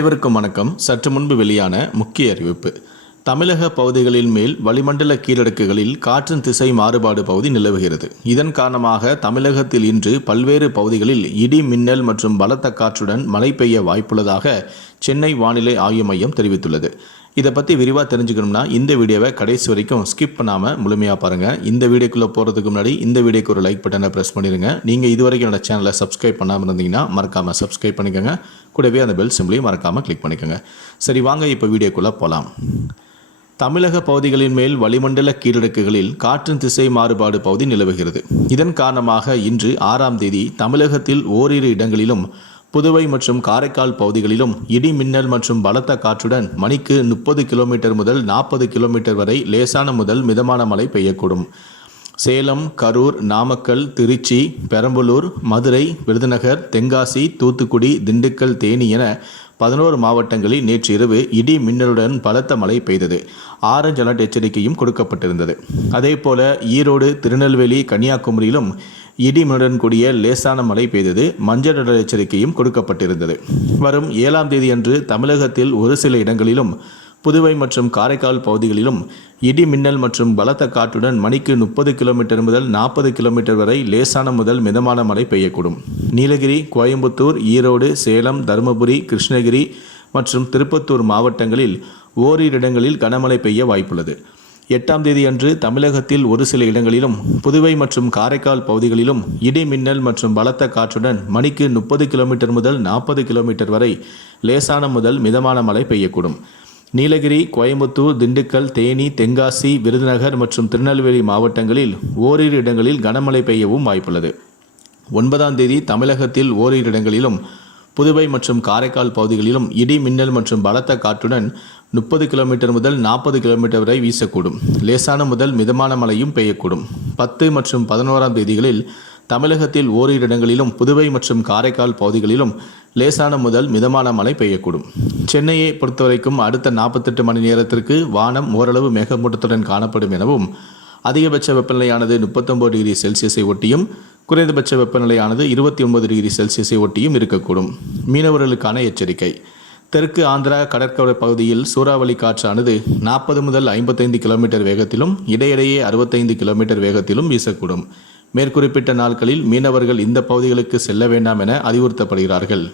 அனைவருக்கும் வணக்கம். சற்று முன்பு வெளியான முக்கிய அறிவிப்பு. தமிழக பகுதிகளின் மேல் வளிமண்டல கீழடுக்குகளில் காற்றின் திசை மாறுபாடு பகுதி நிலவுகிறது. இதன் காரணமாக தமிழகத்தில் இன்று பல்வேறு பகுதிகளில் இடி மின்னல் மற்றும் பலத்த காற்றுடன் மழை பெய்ய வாய்ப்புள்ளதாக சென்னை வானிலை ஆய்வு மையம் தெரிவித்துள்ளது. இதை பற்றி விரிவாக தெரிஞ்சுக்கணும்னா இந்த வீடியோவை கடைசி வரைக்கும் ஸ்கிப் பண்ணாமல் முழுமையாக பாருங்கள். இந்த வீடியோக்குள்ளே போகிறதுக்கு முன்னாடி இந்த வீடியோக்கு ஒரு லைக் பட்டனை ப்ரெஸ் பண்ணிடுங்க. நீங்கள் இதுவரைக்கும் என்னோட சேனலை சப்ஸ்கிரைப் பண்ணாமல் இருந்தீங்கன்னா மறக்காமல் சப்ஸ்கிரைப் பண்ணிக்கோங்க. கூடவே அந்த பெல் சிம்பிளையும் மறக்காமல் கிளிக் பண்ணிக்கோங்க. சரி, வாங்க இப்போ வீடியோக்குள்ளே போகலாம். தமிழக பகுதிகளின் மேல் வளிமண்டல கீழடுக்குகளில் காற்றின் திசை மாறுபாடு பகுதி நிலவுகிறது. இதன் காரணமாக இன்று 6ஆம் தேதி தமிழகத்தில் ஓரிரு இடங்களிலும் புதுவை மற்றும் காரைக்கால் பகுதிகளிலும் இடி மின்னல் மற்றும் பலத்த காற்றுடன் மணிக்கு 30 கிலோமீட்டர் முதல் 40 கிலோமீட்டர் வரை லேசான முதல் மிதமான மழை பெய்யக்கூடும். சேலம், கரூர், நாமக்கல், திருச்சி, பெரம்பலூர், மதுரை, விருதுநகர், தென்காசி, தூத்துக்குடி, திண்டுக்கல், தேனி என 11 மாவட்டங்களில் நேற்று இரவு இடி மின்னலுடன் பலத்த மழை பெய்தது. ஆரஞ்சு அலர்ட் எச்சரிக்கையும் கொடுக்கப்பட்டிருந்தது. அதேபோல ஈரோடு, திருநெல்வேலி, கன்னியாகுமரியிலும் இடி மின்னலுடன் கூடிய லேசான மழை பெய்தது. மஞ்சள் அலர்ட் எச்சரிக்கையும் கொடுக்கப்பட்டிருந்தது. வரும் 7ஆம் தேதி அன்று தமிழகத்தில் ஒரு சில இடங்களிலும் புதுவை மற்றும் காரைக்கால் பகுதிகளிலும் இடி மின்னல் மற்றும் பலத்த காற்றுடன் மணிக்கு 30 கிலோமீட்டர் முதல் 40 கிலோமீட்டர் வரை லேசான முதல் மிதமான மழை பெய்யக்கூடும். நீலகிரி, கோயம்புத்தூர், ஈரோடு, சேலம், தருமபுரி, கிருஷ்ணகிரி மற்றும் திருப்பத்தூர் மாவட்டங்களில் ஓரிரு இடங்களில் கனமழை பெய்ய வாய்ப்புள்ளது. 8ஆம் தேதி அன்று தமிழகத்தில் ஒரு சில இடங்களிலும் புதுவை மற்றும் காரைக்கால் பகுதிகளிலும் இடி மின்னல் மற்றும் பலத்த காற்றுடன் மணிக்கு 30 கிலோமீட்டர் முதல் 40 கிலோமீட்டர் வரை லேசான முதல் மிதமான மழை பெய்யக்கூடும். நீலகிரி, கோயம்புத்தூர், திண்டுக்கல், தேனி, தென்காசி, விருதுநகர் மற்றும் திருநெல்வேலி மாவட்டங்களில் ஓரிரு இடங்களில் கனமழை பெய்யவும் வாய்ப்புள்ளது. 9ஆம் தேதி தமிழகத்தில் ஓரிரு இடங்களிலும் புதுவை மற்றும் காரைக்கால் பகுதிகளிலும் இடி மின்னல் மற்றும் பலத்த காற்றுடன் 30 கிலோமீட்டர் முதல் 40 கிலோமீட்டர் வரை வீசக்கூடும். லேசான முதல் மிதமான மழையும் பெய்யக்கூடும். 10 மற்றும் 11ஆம் தேதிகளில் தமிழகத்தில் ஓரிரு இடங்களிலும் புதுவை மற்றும் காரைக்கால் பகுதிகளிலும் லேசான முதல் மிதமான மழை பெய்யக்கூடும். சென்னையை பொறுத்தவரைக்கும் அடுத்த 48 மணி நேரத்திற்கு வானம் ஓரளவு மேகமூட்டத்துடன் காணப்படும் எனவும் அதிகபட்ச வெப்பநிலையானது 39 டிகிரி செல்சியஸை ஒட்டியும் குறைந்தபட்ச வெப்பநிலையானது 29 டிகிரி செல்சியஸை ஒட்டியும் இருக்கக்கூடும். மீனவர்களுக்கான எச்சரிக்கை. தெற்கு ஆந்திரா கடற்கரை பகுதியில் சூறாவளி காற்றானது 40 முதல் 55 கிலோமீட்டர் வேகத்திலும் இடையிடையே 65 கிலோமீட்டர் வேகத்திலும் வீசக்கூடும். மேற்குறிப்பிட்ட நாட்களில் மீனவர்கள் இந்த பகுதிகளுக்கு செல்ல வேண்டாம் என அறிவுறுத்தப்படுகிறார்கள்.